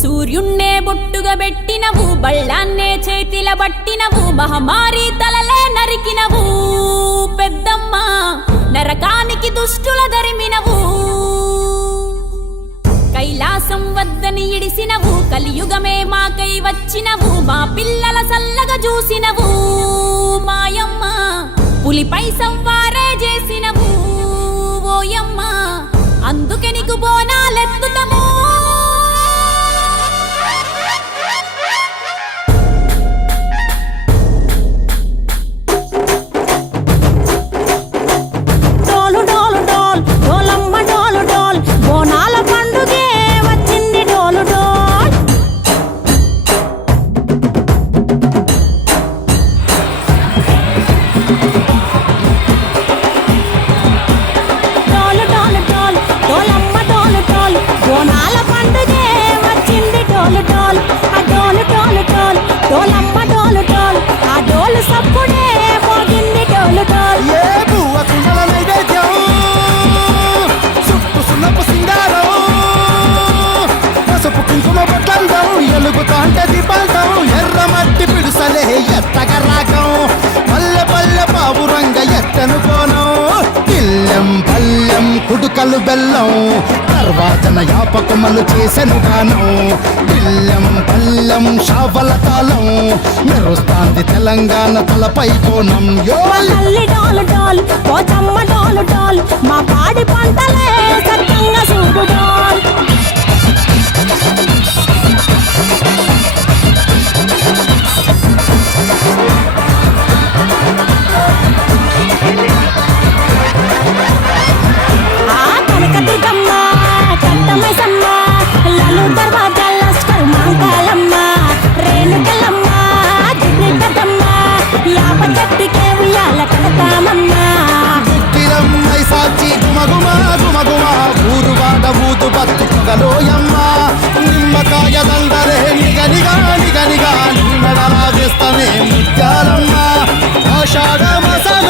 సూర్యున్నే బొట్టుగా పెట్టినవు, బళ్ళాన్నే చేతిల పట్టినవు, మహమారి తలలే నరికినవు పెద్దమ్మ, నరకానికి దుష్టుల దరిమినవు. కైలాసం వద్దని ఇడిసినవు, కలియుగమే మాకై వచ్చినవు, మా పిల్లల సల్లగా చూసినవు మాయమ్మ, పులిపై సవ్వారే చేసినవు ఓయమ్మ, అందుకే నీకు బోనాలెత్తుతము. ఎర్రమట్టి పిడుసలే ఎత్తగ రాగం, పల్లె పల్లె పావురంగ ఎత్తను కోనం, పిల్లెం పల్లెం కుడుకలు బెల్లం, తర్వాతన యాపకమలు చేసెను గానం, పిల్లెం పల్లెం షావల తాళం, మెరుస్తాంది తెలంగాణ తలపై కోణం. మా పాడి పంటలే సత్యంగా చూడు డాల్. బతుకగలోయమ్మ నిమ్మకాయ దండలే నిగనిగా నిగనిగా నిన్నడలాగేస్తమే ముత్యాలమ్మ, ఆషాఢ మసన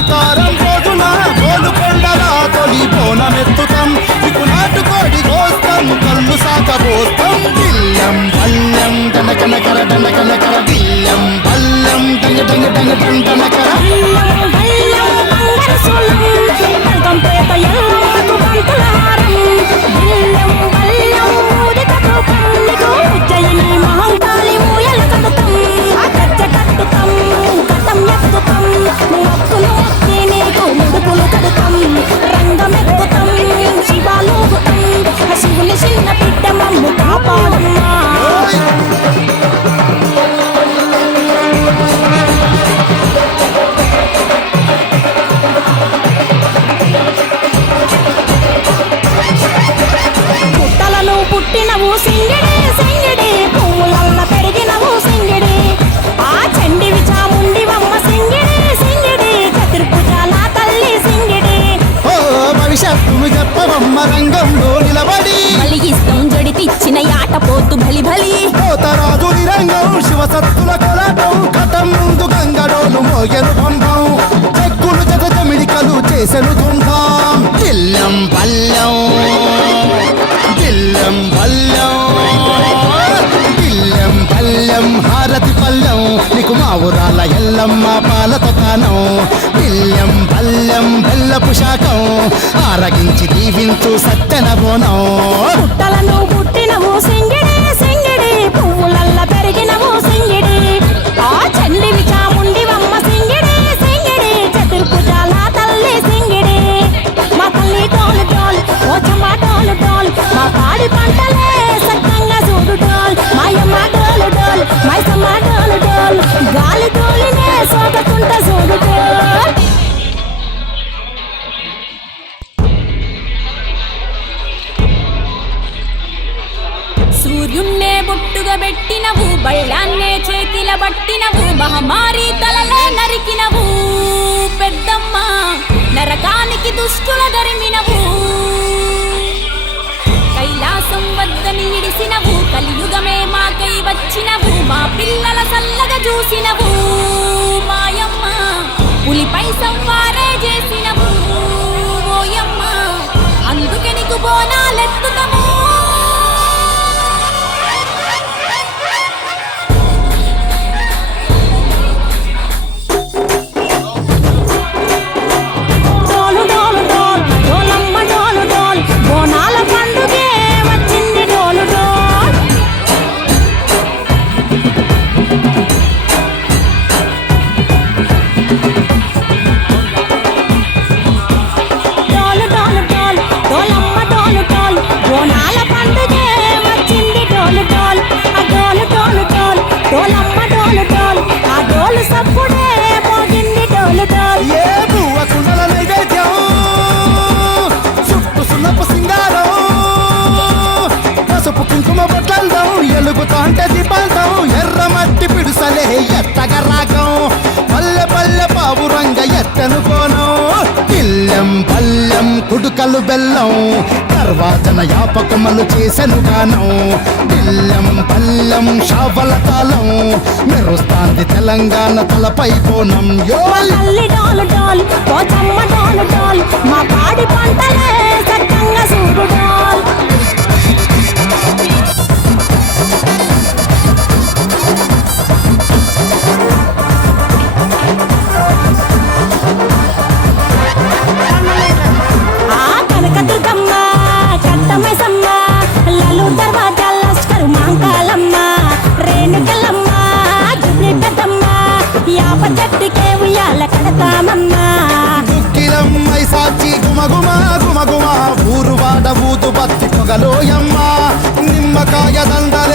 ఇతారం రోజున గోలుకొండల తొలి బోనమెత్తుతాం, ఇకు నాటుకోడి కోస్తాం కళ్ళు సాకబోస్తాం, బిల్లం పల్లెం దండకనకర దండకనకర బిల్లం పల్లెం దంగ దంగ దంగ దండనకర శివుని చిన్న బిడ్డ మమ్ము కాపాడమ్మా. పుట్టలను పుట్టినవు సింగిడి సింగిడి, పువ్వులల్ల పెరిగినవు సింగిడి, ఆ చండివి చాముండివమ్మ సింగిడి సింగిడి, చతుర్భుజాల తల్లి సింగిడి. ఓ భవిష్యత్తును చెప్పవమ్మ రంగంలో నిలబడి, బలిగిస్తాం జడితిచ్చిన యాట పోతు బలి బలి, పోతరాజు నిరంగం శివసత్తుల కొలాటం, కథం ముందు గంగడోలు మోగెను పంపం, చెక్కులు జత జమిడికలు చేసెను తుంటాం, పిల్లం పల్లెం పిల్లం పల్లెం పిల్లం పల్లెం హారతి పల్లెం, నీకు మా ఊరాల ఎల్లమ్మ పాలతో తానం, పిల్లం పల్లెం బెల్లపు శాఖం, ఆరగించి దీవించు సత్తెన బోనం. పుట్టలను పుట్టినవు సింగిడి సింగిడి, పువ్వులల్ల పెరిగినవు సింగిడి, ఆ చండివి చాముండివమ్మ సింగిడి సింగిడి, చతుర్భుజాల తల్లి సింగిడి, మా తల్లి డోలు డోల్ ఓచమ్మ డోలు డోల్, మా పాడి పంటలే సత్యంగా చూడు డోల్, మాయమ్మ డోలు డోల్ మైసమ్మ డోలు డోల్, గాలి డోలినే సోకకుంట చూడు డోల్. సూర్యున్నే బొట్టుగా పెట్టినవు, బళ్ళాన్నే చేతిల పట్టినవు, మహమారి తలలే నరికినవు పెద్దమ్మ, నరకానికి దుష్టుల దరిమినవు. కైలాసం వద్దని ఇడిసినవు, కలియుగమే మాకై వచ్చినవు, మా పిల్లల సల్లగా చూసినవు మాయమ్మ, పులిపై సవ్వారే చేసినవు ఓయమ్మ, అందుకే నీకు బోనాలెత్తుతము. చక్కను కోణం పిల్లెం పల్లెం కుడుకలు బెల్లం తర్వాతన యాపకమలు చేసెను గానం పిల్లెం పల్లెం షావల తాళం మెరుస్తాంది తెలంగాణ తలపై కోణం యో మా తల్లి డోలు డోల్ పోచమ్మ డోలు డోల్ మా పాడి పంటలే చక్కంగా సూపు డోల్ ఆ కనకదుర్గమ్మ కట్టమైసమ్మ లలు దర్వాజా లస్కరు మాంకాలమ్మ రేణుకలమ్మ జుబ్లి పెద్దమ్మ యాప చెట్టుకే ఉయ్యాల కడతామమ్మా దుక్కిలమ్మై సాచి గుమగుమ గుమగుమ ఊరు వాడ ఊదు బత్తి పొగలోయమ్మ నిమ్మకాయ దండలే